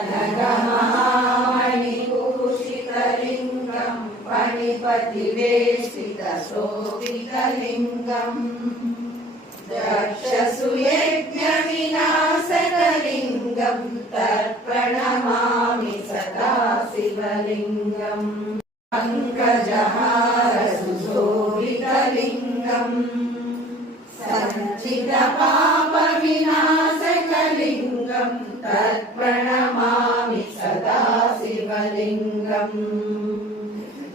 अनघमहामणिभूषितलिङ्गं फणिपतिवेशितशोभितलिङ्गम् दक्षसुयज्ञविनाशकलिङ्गं तत्प्रणमामि सदा शिवलिङ्गम् पङ्कजहारसुशोभितलिङ्गम् सञ्चितपापविनाशकलिङ्गं तत्प्रणमामि सदा शिवलिङ्गम्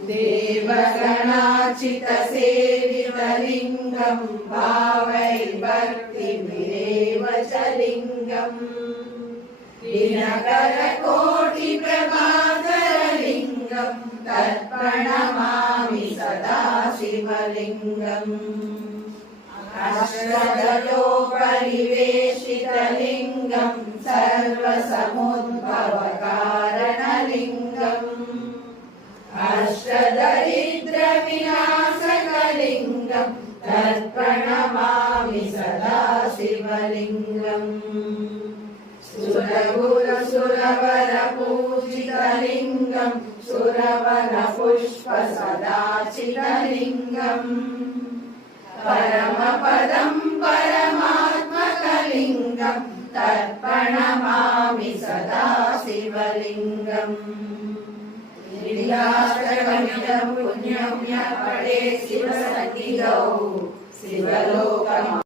देवगणार्चितसेवितलिङ्गं भावैर्भक्तिभिरेव च लिङ्गम् दिनकरकोटिप्रभाकरलिङ्गं तत्प्रणमामि सदा शिवलिङ्गम् अष्टदलोपरिवेशितलिङ्गं सर्वसमुद्भवकारणलिङ्गम् अष्टदरिद्रविनाशकलिङ्गं तत्प्रणमामि सदा शिवलिङ्गम् सुरगुरुसुरवरपूजितलिङ्गं सुरवनपुष्पसदाचितलिङ्गम् परमपदं परमात्मकलिङ्गं तत्प्रणमामि सदा शिवलिङ्गम् लीलाष्टकमिदं पुण्यं यः पठेत् शिवसन्निधौ शिवलोकम्